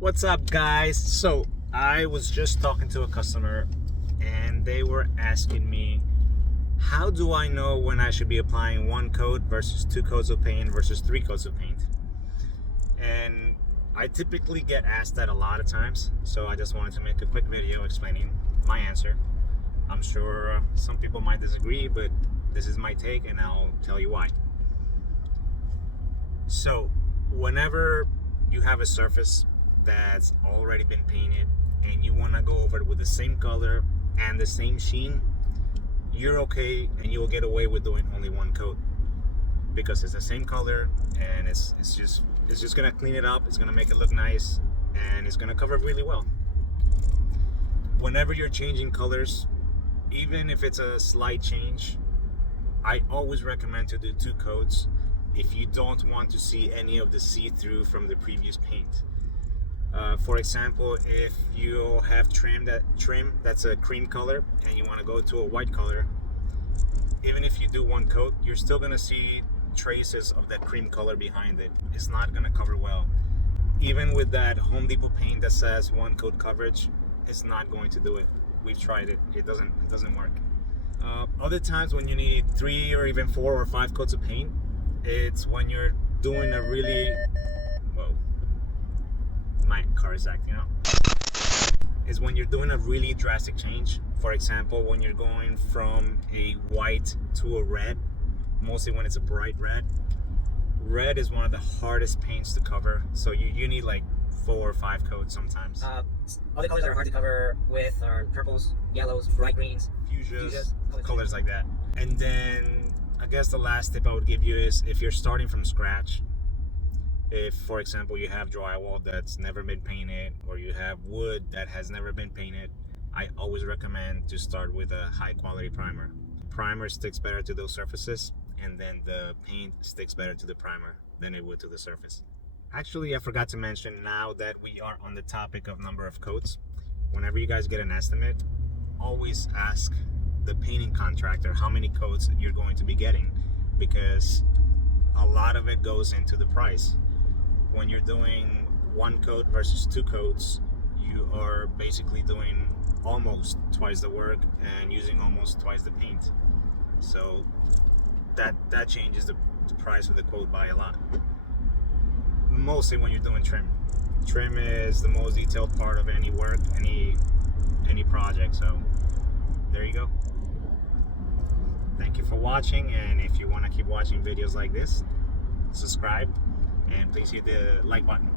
What's up, guys? So I was just talking to a customer and they were asking me, how do I know when I should be applying one coat versus 2 coats of paint versus 3 coats of paint? And I typically get asked that a lot of times, so I just wanted to make a quick video explaining my answer. I'm sure some people might disagree, but this is my take and I'll tell you why. So whenever you have a surface that's already been painted and you want to go over it with the same color and the same sheen, you're okay and you'll get away with doing only one coat because it's the same color and it's just gonna clean it up, it's gonna make it look nice, and it's gonna cover it really well. Whenever you're changing colors, even if it's a slight change, I always recommend to do 2 coats if you don't want to see any of the see-through from the previous paint. For example, if you have trim that's a cream color and you want to go to a white color, even if you do 1 coat, you're still going to see traces of that cream color behind it. It's not going to cover well. Even with that Home Depot paint that says 1 coat coverage, it's not going to do it. We've tried it. It doesn't work. Other times when you need 3 or even 4 or 5 coats of paint, it's when you're doing a really... Whoa. My car is acting out. Is when you're doing a really drastic change. For example, when you're going from a white to a red, mostly when it's a bright red. Red is one of the hardest paints to cover, so you need like 4 or 5 coats sometimes. Other colors that are hard to cover with are purples, yellows, bright greens, fuchsias, colors like that. And then I guess the last tip I would give you is if you're starting from scratch, if, for example, you have drywall that's never been painted or you have wood that has never been painted, I always recommend to start with a high quality primer. Primer sticks better to those surfaces, and then the paint sticks better to the primer than it would to the surface. Actually, I forgot to mention, now that we are on the topic of number of coats, whenever you guys get an estimate, always ask the painting contractor how many coats you're going to be getting, because a lot of it goes into the price. When you're doing 1 coat versus 2 coats, you are basically doing almost twice the work and using almost twice the paint. So that changes the price of the quote by a lot. Mostly when you're doing trim. Trim is the most detailed part of any work, any project. So there you go. Thank you for watching, and if you want to keep watching videos like this, subscribe and please hit the like button.